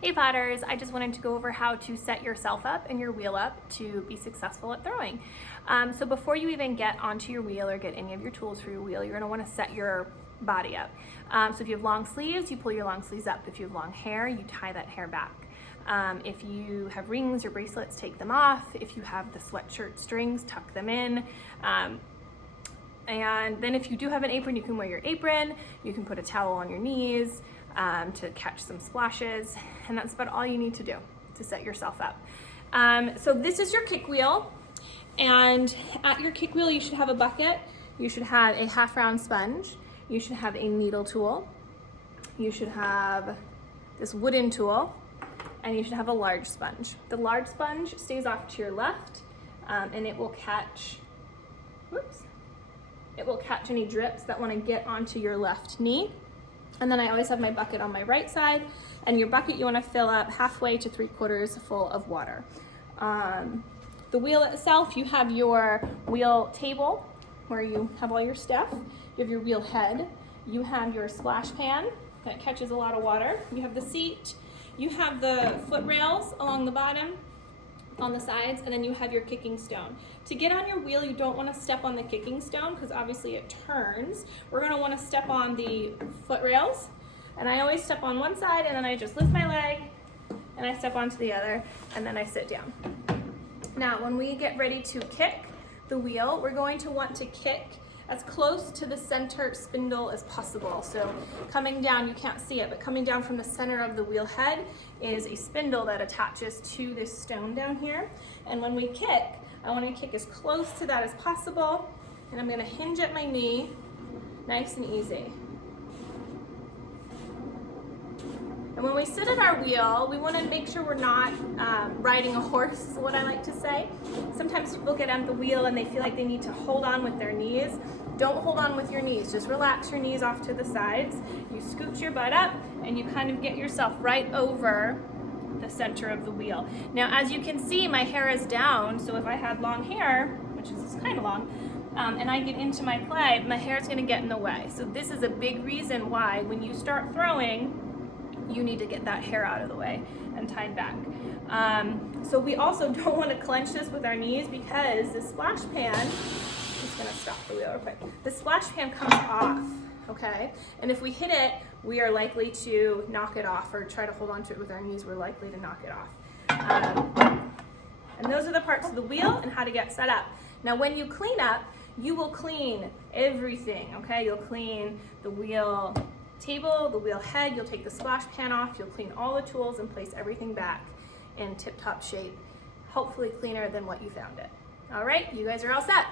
Hey Potters, I just wanted to go over how to set yourself up and your wheel up to be successful at throwing. So before you even get onto your wheel or get any of your tools for your wheel, you're gonna wanna set your body up. So if you have long sleeves, you pull your long sleeves up. If you have long hair, you tie that hair back. If you have rings or bracelets, take them off. If you have the sweatshirt strings, tuck them in. And then if you do have an apron, you can wear your apron. You can put a towel on your knees to catch some splashes. And that's about all you need to do to set yourself up. So this is your kick wheel. And at your kick wheel, you should have a bucket. You should have a half round sponge. You should have a needle tool. You should have this wooden tool. And you should have a large sponge. The large sponge stays off to your left and it will catch, it will catch any drips that want to get onto your left knee. And then I always have my bucket on my right side, and your bucket you want to fill up halfway to 3/4 full of water. The wheel itself, you have your wheel table where you have all your stuff. You have your wheel head. You have your splash pan that catches a lot of water. You have the seat. You have the foot rails along the bottom, on the sides, and then you have your kicking stone. To get on your wheel, you don't want to step on the kicking stone because obviously it turns. We're going to want to step on the foot rails, and I always step on one side and then I just lift my leg and I step onto the other and then I sit down. Now when we get ready to kick the wheel, we're going to want to kick as close to the center spindle as possible. So coming down, you can't see it, but coming down from the center of the wheel head is a spindle that attaches to this stone down here. And when we kick, I want to kick as close to that as possible, and I'm going to hinge at my knee, nice and easy. And when we sit at our wheel, we want to make sure we're not riding a horse, is what I like to say. Sometimes people get on the wheel and they feel like they need to hold on with their knees. Don't hold on with your knees, just relax your knees off to the sides. You scoot your butt up and you kind of get yourself right over the center of the wheel. Now as you can see, my hair is down, so if I had long hair, which is kind of long, and I get into my play, my hair is going to get in the way. So this is a big reason why when you start throwing, you need to get that hair out of the way and tied back. So we also don't want to clench this with our knees because the splash pan, just gonna stop the wheel real quick. The splash pan comes off, okay? And if we hit it, we are likely to knock it off, or try to hold on to it with our knees, we're likely to knock it off. And those are the parts of the wheel and how to get set up. Now when you clean up, you will clean everything, okay? You'll clean the wheel table, the wheel head, you'll take the splash pan off, you'll clean all the tools and place everything back in tip-top shape, hopefully cleaner than what you found it. All right, you guys are all set.